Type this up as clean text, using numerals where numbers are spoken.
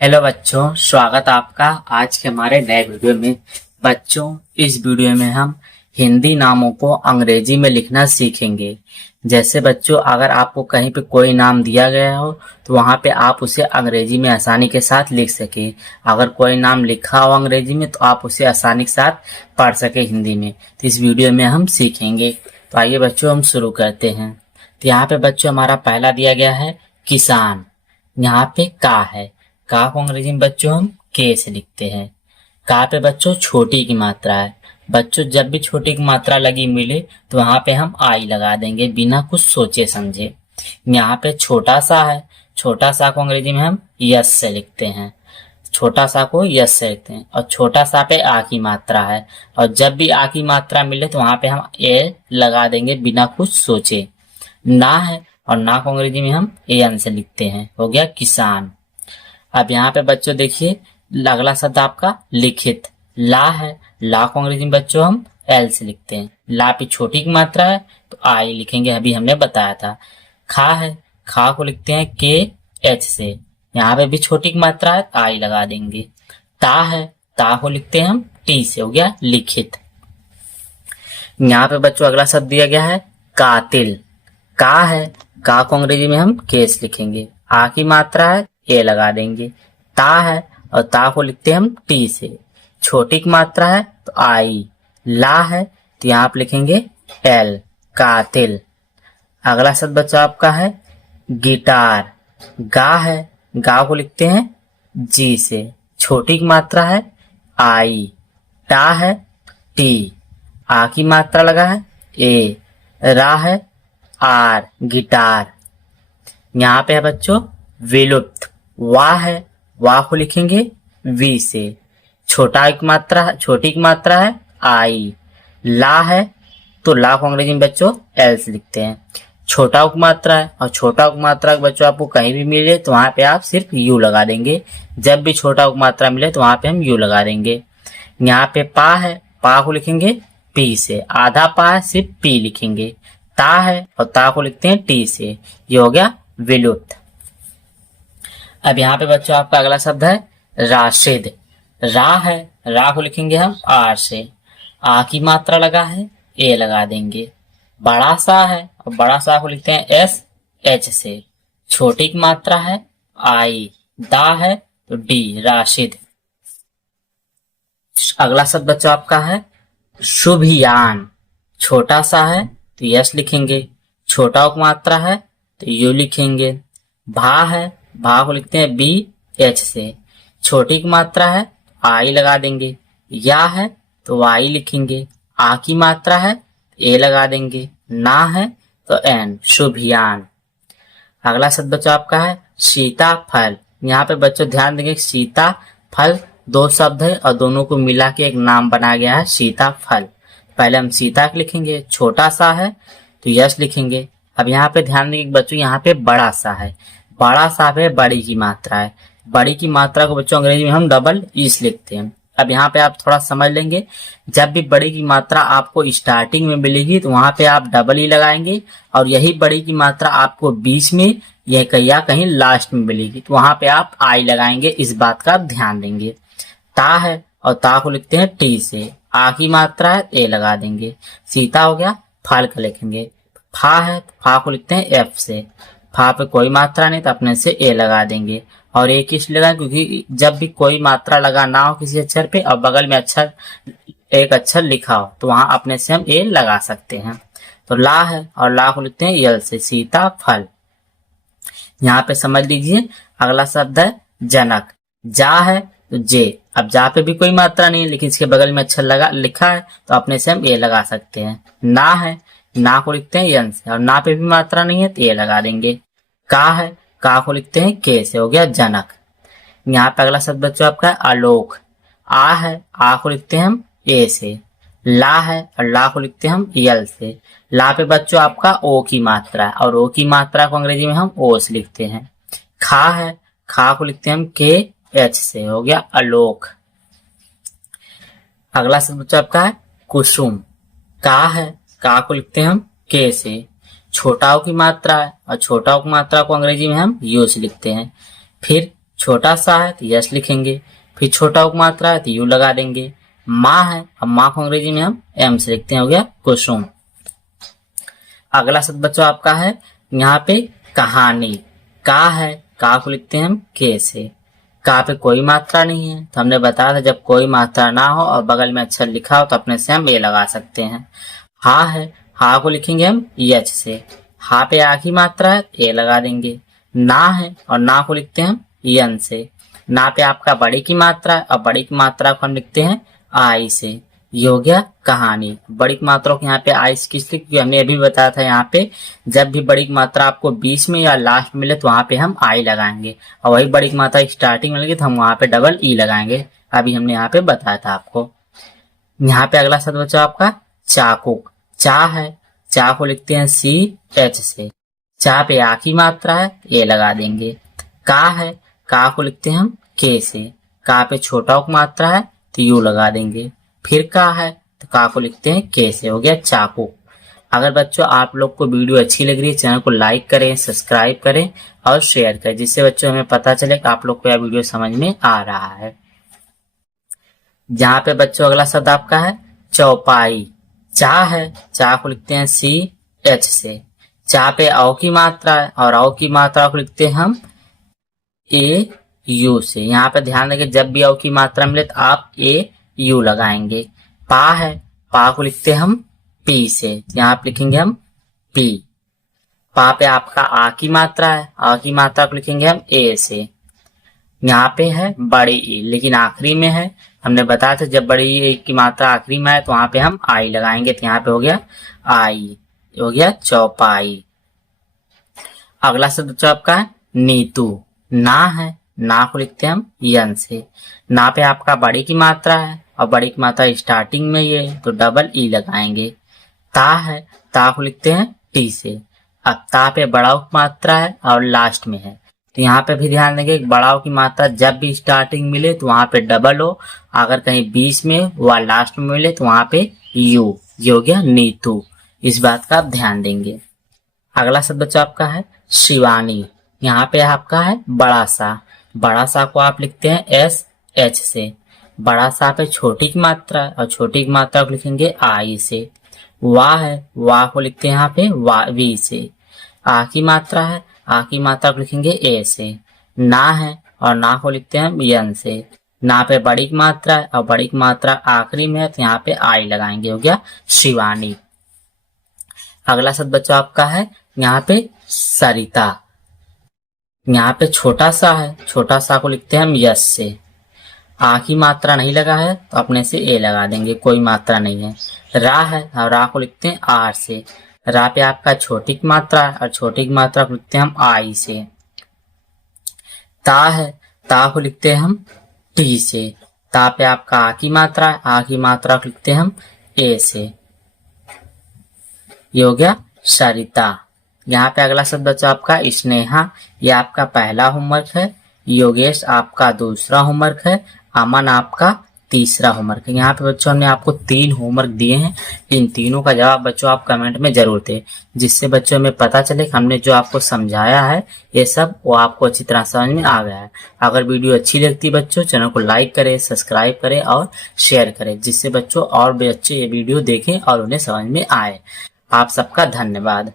Hello बच्चों, स्वागत आपका आज के हमारे नए वीडियो में। बच्चों, इस वीडियो में हम हिंदी नामों को अंग्रेजी में लिखना सीखेंगे। जैसे बच्चों, अगर आपको कहीं पे कोई नाम दिया गया हो तो वहां पे आप उसे अंग्रेजी में आसानी के साथ लिख सके। अगर कोई नाम लिखा हो अंग्रेजी में तो आप उसे आसानी के साथ पढ़ सके हिंदी में। तो इस वीडियो में हम सीखेंगे। तो आइए बच्चों, हम शुरू करते हैं। तो यहाँ पे बच्चों हमारा पहला दिया गया है किसान। यहाँ पे का है। का को अंग्रेजी में बच्चों हम के से लिखते हैं। का पे बच्चों छोटी की मात्रा है। बच्चों, जब भी छोटी की मात्रा लगी मिले तो वहां पे हम आई लगा देंगे बिना कुछ सोचे समझे। यहाँ पे छोटा सा है। छोटा सा को अंग्रेजी में हम यस से लिखते हैं। छोटा सा को यस से लिखते हैं। और छोटा सा पे आ की मात्रा है। और जब भी आ की मात्रा मिले तो वहां पे हम ए लगा देंगे बिना कुछ सोचे। ना है, और ना को अंग्रेजी में हम ए एन से लिखते हैं। हो गया किसान। अब यहाँ पे बच्चों देखिए, अगला शब्द आपका लिखित। ला है। ला को अंग्रेजी में बच्चों हम एल से लिखते हैं। ला पे छोटी की मात्रा है तो आई लिखेंगे, अभी हमने बताया था। खा है। खा को लिखते हैं के एच से। यहाँ पे भी छोटी की मात्रा है तो आई लगा देंगे। ता है। ता को लिखते हैं हम टी से। हो गया लिखित। यहाँ पे बच्चों अगला शब्द दिया गया है कातिल। का है। का को अंग्रेजी में हम केस लिखेंगे। आ की मात्रा है ए लगा देंगे। ता है, और ता को लिखते हैं हम टी से। छोटी की मात्रा है तो आई। ला है तो यहाँ आप लिखेंगे एल, कातिल। अगला शब्द बच्चा आपका है गिटार। गा है। गा को लिखते हैं जी से। छोटी की मात्रा है आई। टा है टी। आ की मात्रा लगा है ए। रा है आर, गिटार। यहाँ पे है बच्चों विलुप्त। वाह है। वाह को लिखेंगे वी से। छोटी की मात्रा है आई। ला है तो ला को अंग्रेजी में बच्चों एल से लिखते हैं। छोटा उप मात्रा है, और छोटा उप मात्रा बच्चों आपको कहीं भी मिले तो वहां पे आप सिर्फ यू लगा देंगे। जब भी छोटा उप मात्रा मिले तो वहां पे हम यू लगा देंगे। यहाँ पे पा है। पा को लिखेंगे पी से। आधा पा है सिर्फ पी लिखेंगे। ता है, और ता को लिखते हैं टी से। ये हो गया विलुप्त। अब यहाँ पे बच्चों आपका अगला शब्द है राशिद। रा है। रा को लिखेंगे हम आर से। आ की मात्रा लगा है ए लगा देंगे। बड़ा सा है, और बड़ा सा को लिखते हैं एस एच से। छोटी की मात्रा है आई। दा है तो डी, राशिद। अगला शब्द बच्चों आपका है शुभयान। छोटा सा है तो यस लिखेंगे। छोटा उप मात्रा है तो यू लिखेंगे। भा है। भा को लिखते हैं बी एच से। छोटी की मात्रा है आई लगा देंगे। या है तो वाई लिखेंगे। आ की मात्रा है ए लगा देंगे। ना है तो एन, शुभयान। अगला शब्द बच्चों आपका है सीताफल। यहाँ पे बच्चों ध्यान देंगे, सीता फल दो शब्द है और दोनों को मिला के एक नाम बनाया गया है सीताफल। पहले हम सीता लिखेंगे। छोटा सा है तो यस लिखेंगे। अब यहाँ पे ध्यान देंगे बच्चों, यहाँ पे बड़ा सा है। बड़ा सा पे बड़ी की मात्रा है। बड़ी की मात्रा को बच्चों अंग्रेजी में हम डबल इस लिखते हैं। अब यहाँ पे आप थोड़ा समझ लेंगे, जब भी बड़ी की मात्रा आपको स्टार्टिंग में मिलेगी तो वहां पे आप डबल ही लगाएंगे, और यही बड़ी की मात्रा आपको बीच में या कहीं लास्ट में मिलेगी तो वहां पे आप आई लगाएंगे। इस बात का आप ध्यान देंगे। ता है, और ता को लिखते हैं टी से। आ की मात्रा है ए लगा देंगे। सीता हो गया। फल का लिखेंगे। फा है तो फा को लिखते हैं एफ से। फा पे कोई मात्रा नहीं तो अपने से ए लगा देंगे। और एक इसलिए लगाएं क्योंकि जब भी कोई मात्रा लगा ना हो किसी अक्षर पे और बगल में अक्षर एक अक्षर लिखा हो तो वहां अपने से हम ए लगा सकते हैं। तो ला है, और ला को लिखते हैं यल से। सीता फल। यहाँ पे समझ लीजिए अगला शब्द है जनक। जा है तो जे। अब जा पे भी कोई मात्रा नहीं है लेकिन इसके बगल में अक्षर लिखा है तो अपने से हम ए लगा सकते हैं। ना है। ना को लिखते हैं यन से, और ना पे भी मात्रा नहीं है तो ए लगा देंगे। का है। का को लिखते हैं के से। हो गया जनक। यहाँ पे अगला शब्द बच्चों आपका है आलोक। आ है। आ को लिखते हैं हम ए से। ला है, और ला को लिखते हैं हम यल से। ला पे बच्चों आपका ओ की मात्रा है, और ओ की मात्रा को अंग्रेजी में हम ओ से लिखते हैं। खा है। खा को लिखते हैं हम के एच से। हो गया आलोक। अगला शब्द बच्चों आपका है कुसुम। का है। का को लिखते हैं हम के से। छोटा की मात्रा है, और छोटा की मात्रा को अंग्रेजी में हम यू से लिखते हैं। फिर छोटा सा है तो यस लिखेंगे, फिर छोटा उपमात्रा है तो यू लगा देंगे। माँ है, अब माँ को अंग्रेजी में हम एम से लिखते हैं, हो गया कुसुम। अगला शब्द बच्चों आपका है यहाँ पे कहानी। का है, का को लिखते हैं हम के से। का पे कोई मात्रा नहीं है तो हमने बताया था जब कोई मात्रा ना हो और बगल में अक्षर लिखा हो तो अपने से हम ए लगा सकते हैं। हा है, हा को लिखेंगे हम एच से। हा पे आ की मात्रा है ए लगा देंगे। ना है और ना को लिखते हैं हम यन से। ना पे आपका बड़ी की मात्रा है और बड़ी की मात्रा को हम लिखते हैं आई से। ये हो गया कहानी। बड़ी की मात्रा को यहाँ पे आई किस लिए, क्योंकि हमने अभी बताया था यहाँ पे जब भी बड़ी की मात्रा आपको बीच में या लास्ट में मिले तो वहां पे हम आई लगाएंगे, और वही बड़ी की मात्रा स्टार्टिंग में लगे तो हम वहां पे डबल ई लगाएंगे। अभी हमने यहाँ पे बताया था आपको। यहाँ पे अगला शब्द बचा आपका चाकुक। चा है, चा को लिखते हैं सी एच से। चा पे आ की मात्रा है ए लगा देंगे। का है, का को लिखते हैं हम के से। का पे छोटा उप मात्रा है तो यू लगा देंगे। फिर का है तो का को लिखते हैं के से, हो गया चाकू। अगर बच्चों आप लोग को वीडियो अच्छी लग रही है, चैनल को लाइक करें, सब्सक्राइब करें और शेयर करें, जिससे बच्चों हमें पता चले कि आप लोग को यह वीडियो समझ में आ रहा है। जहाँ पे बच्चों अगला शब्द आपका है चौपाई। चा है, चा को लिखते हैं सी एच से। चा पे औ की मात्रा है और औ की मात्रा को लिखते हैं हम ए यू से। यहाँ पे ध्यान देंगे जब भी औ की मात्रा मिले तो आप ए यू लगाएंगे। पा है, पा को लिखते हैं हम पी से। यहाँ पे लिखेंगे हम पी। पा पे आपका आ की मात्रा है, आ की मात्रा को लिखेंगे हम ए से। यहाँ पे है बड़ी ई लेकिन आखिरी में है, हमने बताया था जब बड़ी ई की मात्रा आखिरी में है तो वहां पे हम आई लगाएंगे, तो यहाँ पे हो गया आई, हो गया चौपाई। अगला शब्द जो आपका है नीतू। ना है, ना को लिखते हैं हम यन से। ना पे आपका बड़ी की मात्रा है और बड़ी की मात्रा स्टार्टिंग में ये तो डबल ई लगाएंगे। ता है, ता को लिखते हैं टी से। अब ता पे बड़ा उप मात्रा है और लास्ट में है तो यहाँ पे भी ध्यान देंगे बड़ाओ की मात्रा जब भी स्टार्टिंग मिले तो वहां पे डबल हो, अगर कहीं बीच में व लास्ट में मिले तो वहां पे यू। ये हो गया नीतू, इस बात का आप ध्यान देंगे। अगला शब्द बच्चा आपका है शिवानी। यहाँ पे आपका है बड़ा सा। बड़ा सा को आप लिखते हैं एस एच से। बड़ा सा पे छोटी की मात्रा और छोटी की मात्रा को लिखेंगे आई से। वाह है, वाह को लिखते हैं यहाँ पे वा वी से। आ की मात्रा है, आ की मात्रा को लिखेंगे ए से। ना है और ना को लिखते हैं हम यन से। ना पे बड़ी की मात्रा है और बड़ी की मात्रा आखिरी में है तो यहाँ पे आई लगाएंगे, हो गया शिवानी। अगला शब्द बच्चों आपका है यहाँ पे सरिता। यहाँ पे छोटा सा है, छोटा सा को लिखते हैं हम यस से। आ की मात्रा नहीं लगा है तो अपने से ए लगा देंगे, कोई मात्रा नहीं है। रा है और रा को लिखते हैं आर से। रा पे आपका छोटी की मात्रा है और छोटी की मात्रा को लिखते हैं हम आई से। ता है, ता को लिखते हैं हम टी से। ता पे आपका आ की मात्रा है, आ की मात्रा को लिखते हैं हम ए से। ये हो गया सरिता। यहाँ पे अगला शब्द बच्चा आपका स्नेहा। ये आपका पहला होमवर्क है, योगेश आपका दूसरा होमवर्क है, अमन आपका तीसरा होमवर्क है। यहाँ पे बच्चों हमने आपको 3 होमवर्क दिए हैं, इन तीनों का जवाब बच्चों आप कमेंट में जरूर दें, जिससे बच्चों हमें पता चले कि हमने जो आपको समझाया है ये सब वो आपको अच्छी तरह समझ में आ गया है। अगर वीडियो अच्छी लगती है बच्चों, चैनल को लाइक करें, सब्सक्राइब करें और शेयर करें, जिससे बच्चों और भी बच्चे ये वीडियो देखें और उन्हें समझ में आए। आप सबका धन्यवाद।